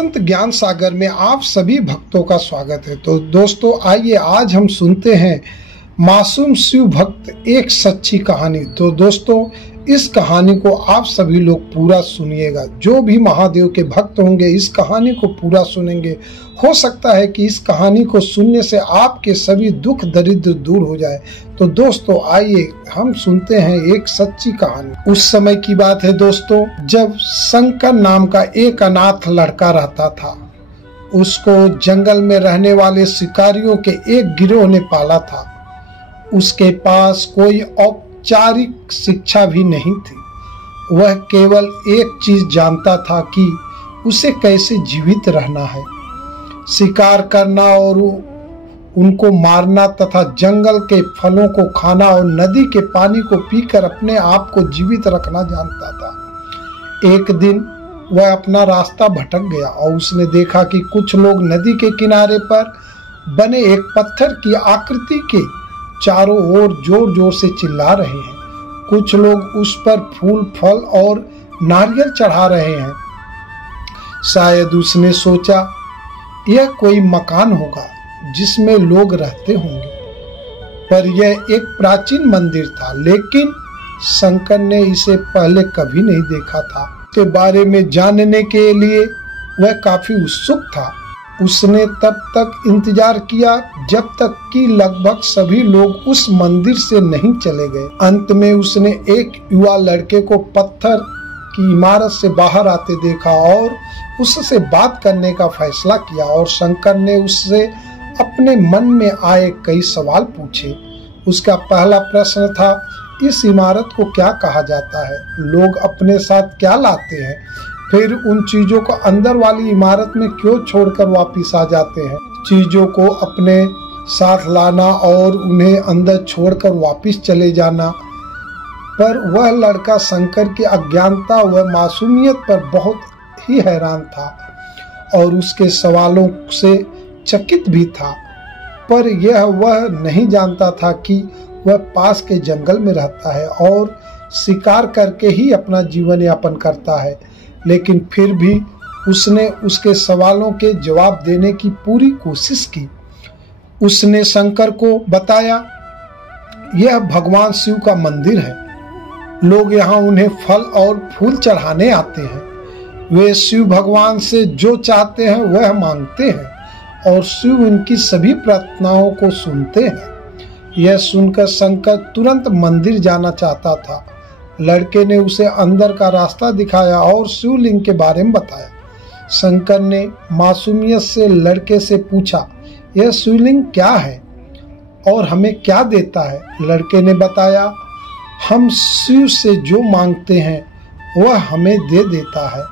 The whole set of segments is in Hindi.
संत ज्ञान सागर में आप सभी भक्तों का स्वागत है। तो दोस्तों आइए आज हम सुनते हैं मासूम शिव भक्त एक सच्ची कहानी। तो दोस्तों इस कहानी को आप सभी लोग पूरा सुनिएगा। जो भी महादेव के भक्त होंगे इस कहानी को पूरा सुनेंगे। हो सकता है कि इस कहानी को सुनने से आपके सभी दुख दरिद्र दूर हो जाए। तो दोस्तों आइए हम सुनते हैं एक सच्ची कहानी। उस समय की बात है दोस्तों, जब शंकर नाम का एक अनाथ लड़का रहता था। उसको जंगल में रहने वाले शिकारियों के एक गिरोह ने पाला था। उसके पास कोई औपचारिक शिक्षा भी नहीं थी। वह केवल एक चीज जानता था कि उसे कैसे जीवित रहना है, शिकार करना और उनको मारना तथा जंगल के फलों को खाना और नदी के पानी को पीकर अपने आप को जीवित रखना जानता था। एक दिन वह अपना रास्ता भटक गया और उसने देखा कि कुछ लोग नदी के किनारे पर बने एक पत्थर की आकृति के चारों ओर जोर जोर से चिल्ला रहे हैं। कुछ लोग उस पर फूल फल और नारियल चढ़ा रहे हैं। शायद उसने सोचा यह कोई मकान होगा जिसमें लोग रहते होंगे, पर यह एक प्राचीन मंदिर था। लेकिन शंकर ने इसे पहले कभी नहीं देखा था। इसके बारे में जानने के लिए वह काफी उत्सुक था। उसने तब तक इंतजार किया जब तक कि लगभग सभी लोग उस मंदिर से नहीं चले गए। अंत में उसने एक युवा लड़के को पत्थर की इमारत से बाहर आते देखा और उससे बात करने का फैसला किया। और शंकर ने उससे अपने मन में आए कई सवाल पूछे। उसका पहला प्रश्न था, इस इमारत को क्या कहा जाता है? लोग अपने साथ क्या लाते हैं? फिर उन चीजों को अंदर वाली इमारत में क्यों छोड़कर वापस आ जाते हैं? चीजों को अपने साथ लाना और उन्हें अंदर छोड़कर वापस चले जाना। पर वह लड़का शंकर की अज्ञानता व मासूमियत पर बहुत ही हैरान था और उसके सवालों से चकित भी था। पर यह वह नहीं जानता था कि वह पास के जंगल में रहता है और शिकार करके ही अपना जीवन यापन करता है। लेकिन फिर भी उसने उसके सवालों के जवाब देने की पूरी कोशिश की। उसने शंकर को बताया, यह भगवान शिव का मंदिर है। लोग यहाँ उन्हें फल और फूल चढ़ाने आते हैं। वे शिव भगवान से जो चाहते हैं वह मांगते हैं और शिव उनकी सभी प्रार्थनाओं को सुनते हैं। यह सुनकर शंकर तुरंत मंदिर जाना चाहता था। लड़के ने उसे अंदर का रास्ता दिखाया और शिवलिंग के बारे में बताया। शंकर ने मासूमियत से लड़के से पूछा, यह शिवलिंग क्या है और हमें क्या देता है? लड़के ने बताया, हम शिव से जो मांगते हैं वह हमें दे देता है।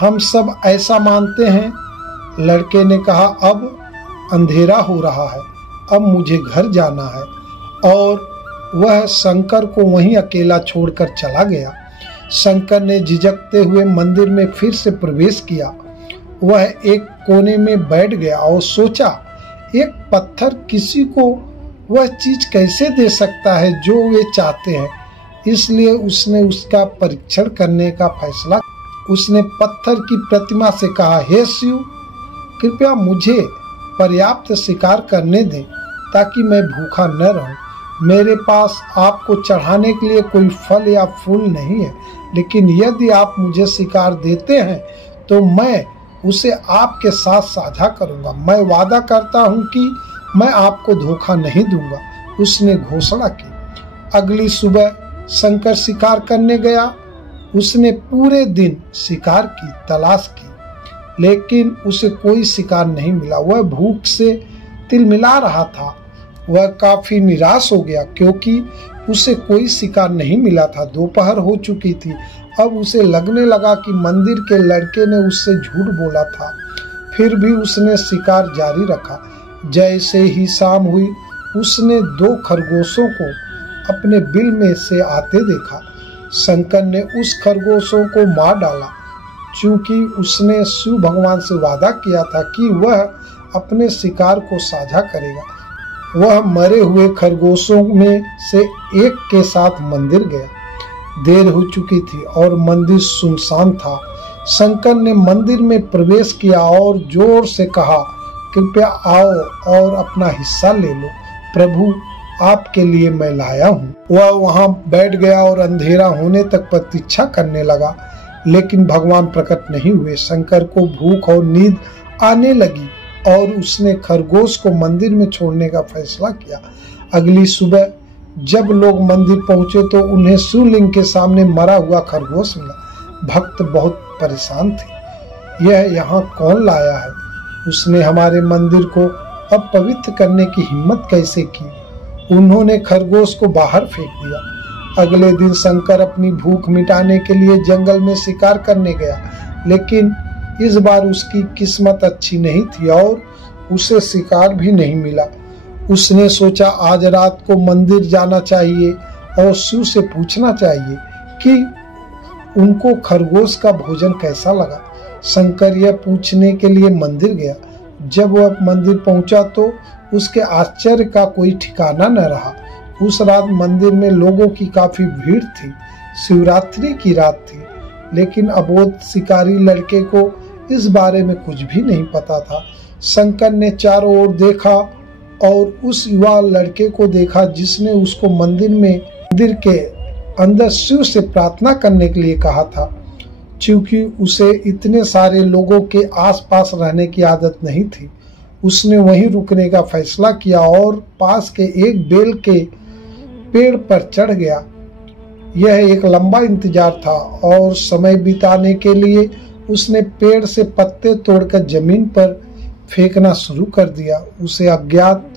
हम सब ऐसा मानते हैं। लड़के ने कहा, अब अंधेरा हो रहा है, अब मुझे घर जाना है। और वह शंकर को वहीं अकेला छोड़कर चला गया। शंकर ने झिझकते हुए मंदिर में फिर से प्रवेश किया। वह एक कोने में बैठ गया और सोचा, एक पत्थर किसी को वह चीज कैसे दे सकता है जो वे चाहते हैं। इसलिए उसने उसका परीक्षण करने का फैसला। उसने पत्थर की प्रतिमा से कहा, हे शिव, कृपया मुझे पर्याप्त शिकार करने दें ताकि मैं भूखा न रहूं। मेरे पास आपको चढ़ाने के लिए कोई फल या फूल नहीं है, लेकिन यदि आप मुझे शिकार देते हैं तो मैं उसे आपके साथ साझा करूंगा। मैं वादा करता हूं कि मैं आपको धोखा नहीं दूंगा। उसने घोषणा की। अगली सुबह शंकर शिकार करने गया। उसने पूरे दिन शिकार की तलाश की, लेकिन उसे कोई शिकार नहीं मिला। वह भूख से तिलमिला रहा था। वह काफी निराश हो गया क्योंकि उसे कोई शिकार नहीं मिला था। दोपहर हो चुकी थी। अब उसे लगने लगा कि मंदिर के लड़के ने उससे झूठ बोला था। फिर भी उसने शिकार जारी रखा। जैसे ही शाम हुई, उसने 2 खरगोशों को अपने बिल में से आते देखा। शंकर ने उस खरगोशों को मार डाला, क्योंकि उसने शिव भगवान से वादा किया था कि वह अपने शिकार को साझा करेगा। वह मरे हुए खरगोशों में से एक के साथ मंदिर गया। देर हो चुकी थी और मंदिर सुनसान था। शंकर ने मंदिर में प्रवेश किया और जोर से कहा, कृपया आओ और अपना हिस्सा ले लो, प्रभु आपके लिए मैं लाया हूँ। वह वहां बैठ गया और अंधेरा होने तक प्रतीक्षा करने लगा, लेकिन भगवान प्रकट नहीं हुए। शंकर को भूख और नींद आने लगी और उसने खरगोश को मंदिर में छोड़ने का फैसला किया। अगली सुबह जब लोग मंदिर पहुंचे तो उन्हें शिवलिंग के सामने मरा हुआ खरगोश मिला। भक्त बहुत परेशान थे। यह यहाँ कौन लाया है? उसने हमारे मंदिर को अपवित्र करने की हिम्मत कैसे की? उन्होंने खरगोश को बाहर फेंक दिया। अगले दिन शंकर अपनी भूख मिटाने के लिए जंगल में शिकार करने गया, लेकिन इस बार उसकी किस्मत अच्छी नहीं थी और उसे शिकार भी नहीं मिला। उसने सोचा आज रात को मंदिर जाना चाहिए और शिव से पूछना चाहिए कि उनको खरगोश का भोजन कैसा लगा। शंकर यह पूछने के लिए मंदिर गया। जब वह मंदिर पहुंचा तो उसके आश्चर्य का कोई ठिकाना न रहा। उस रात मंदिर में लोगों की काफी भीड़ थी। शिवरात्रि की रात थी, लेकिन अबोध शिकारी लड़के को इस बारे में कुछ भी नहीं पता था। शंकर ने चारों ओर देखा और उस युवा लड़के को देखा जिसने उसको मंदिर के अंदर शिव से प्रार्थना करने के लिए कहा था। क्योंकि उसे इतने सारे लोगों के आसपास रहने की आदत नहीं थी, उसने वहीं रुकने का फैसला किया और पास के एक बेल के पेड़ पर चढ़ गया। यह एक लंबा इंतजार था और समय बिताने के लिए उसने पेड़ से पत्ते तोड़कर जमीन पर फेंकना शुरू कर दिया। उसे अज्ञात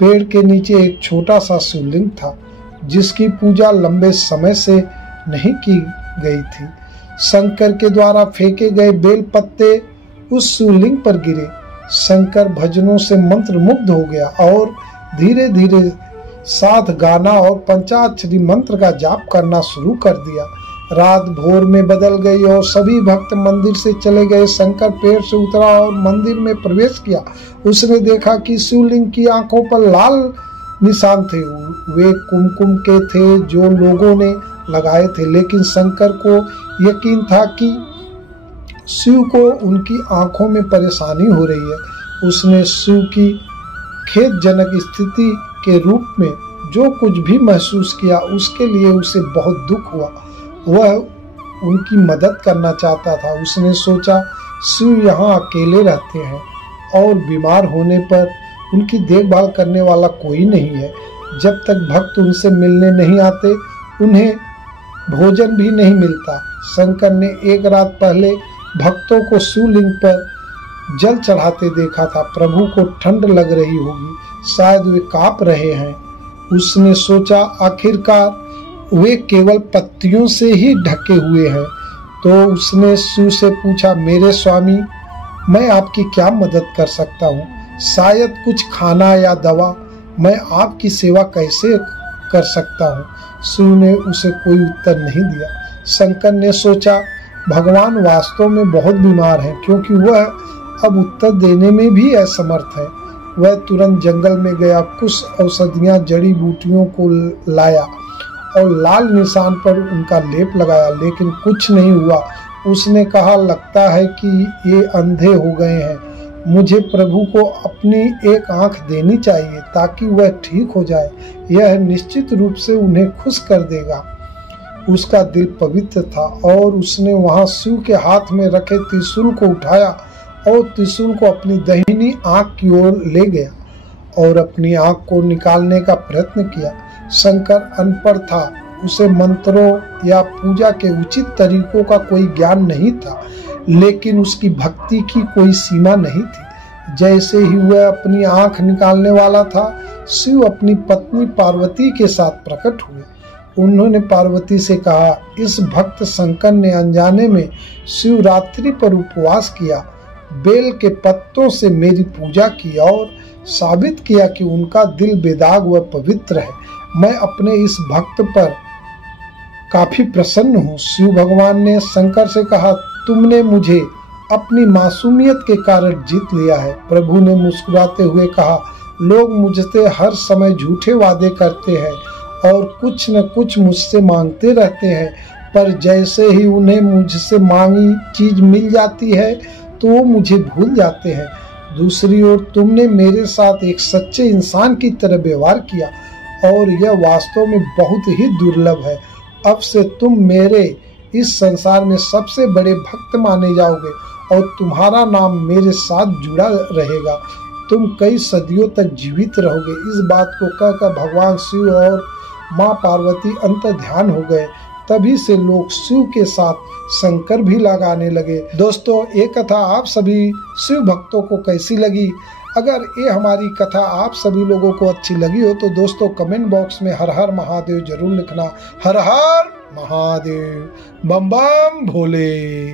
पेड़ के नीचे एक छोटा सा शिवलिंग था जिसकी पूजा लंबे समय से नहीं की गई थी। शंकर के द्वारा फेंके गए बेल पत्ते उस शिवलिंग पर गिरे। शंकर भजनों से मंत्र मुग्ध हो गया और धीरे धीरे साथ गाना और पंचाक्षरी मंत्र का जाप करना शुरू कर दिया। रात भोर में बदल गई और सभी भक्त मंदिर से चले गए। शंकर पेड़ से उतरा और मंदिर में प्रवेश किया। उसने देखा कि शिवलिंग की आंखों पर लाल निशान थे। वे कुमकुम के थे जो लोगों ने लगाए थे, लेकिन शंकर को यकीन था कि शिव को उनकी आंखों में परेशानी हो रही है। उसने शिव की खेदजनक स्थिति के रूप में जो कुछ भी महसूस किया उसके लिए उसे बहुत दुख हुआ। वह उनकी मदद करना चाहता था। उसने सोचा शिव यहाँ अकेले रहते हैं और बीमार होने पर उनकी देखभाल करने वाला कोई नहीं है। जब तक भक्त उनसे मिलने नहीं आते उन्हें भोजन भी नहीं मिलता। शंकर ने एक रात पहले भक्तों को शिवलिंग पर जल चढ़ाते देखा था। प्रभु को ठंड लग रही होगी, शायद वे कांप रहे हैं। उसने सोचा आखिरकार वे केवल पत्तियों से ही ढके हुए हैं। तो उसने शिव से पूछा, मेरे स्वामी, मैं आपकी क्या मदद कर सकता हूँ? शायद कुछ खाना या दवा। मैं आपकी सेवा कैसे कर सकता हूँ? शिव ने उसे कोई उत्तर नहीं दिया। शंकर ने सोचा भगवान वास्तव में बहुत बीमार हैं, क्योंकि वह अब उत्तर देने में भी असमर्थ है। वह तुरंत जंगल में गया, कुछ औषधियां जड़ी बूटियों को लाया और लाल निशान पर उनका लेप लगाया, लेकिन कुछ नहीं हुआ। उसने कहा, लगता है कि ये अंधे हो गए हैं। मुझे प्रभु को अपनी एक आंख देनी चाहिए ताकि वह ठीक हो जाए। यह निश्चित रूप से उन्हें खुश कर देगा। उसका दिल पवित्र था और उसने वहां शिव के हाथ में रखे त्रिशूल को उठाया और त्रिशूल को अपनी दाहिनी आंख की ओर ले गया और अपनी आंख को निकालने का प्रयत्न किया। शंकर अनपढ़ था, उसे मंत्रों या पूजा के उचित तरीकों का कोई ज्ञान नहीं था, लेकिन उसकी भक्ति की कोई सीमा नहीं थी। जैसे ही वह अपनी आंख निकालने वाला था, शिव अपनी पत्नी पार्वती के साथ प्रकट हुए। उन्होंने पार्वती से कहा, इस भक्त शंकर ने अनजाने में शिवरात्रि पर उपवास किया, बेल के पत्तों से मेरी पूजा की और साबित किया कि उनका दिल बेदाग व पवित्र है। मैं अपने इस भक्त पर काफी प्रसन्न हूँ। शिव भगवान ने शंकर से कहा, तुमने मुझे अपनी मासूमियत के कारण जीत लिया है। प्रभु ने मुस्कुराते हुए कहा, लोग मुझसे हर समय झूठे वादे करते हैं और कुछ न कुछ मुझसे मांगते रहते हैं, पर जैसे ही उन्हें मुझसे मांगी चीज मिल जाती है तो वो मुझे भूल जाते हैं। दूसरी ओर तुमने मेरे साथ एक सच्चे इंसान की तरह व्यवहार किया और यह वास्तव में बहुत ही दुर्लभ है। अब से तुम मेरे इस संसार में सबसे बड़े भक्त माने जाओगे और तुम्हारा नाम मेरे साथ जुड़ा रहेगा। तुम कई सदियों तक जीवित रहोगे। इस बात को कहकर भगवान शिव और माँ पार्वती अंतर्ध्यान हो गए। तभी से लोग शिव के साथ शंकर भी लगाने लगे। दोस्तों, ये कथा आप सभी शिव भक्तों को कैसी लगी? अगर ये हमारी कथा आप सभी लोगों को अच्छी लगी हो तो दोस्तों कमेंट बॉक्स में हर हर महादेव जरूर लिखना। हर हर महादेव, बम बम भोले।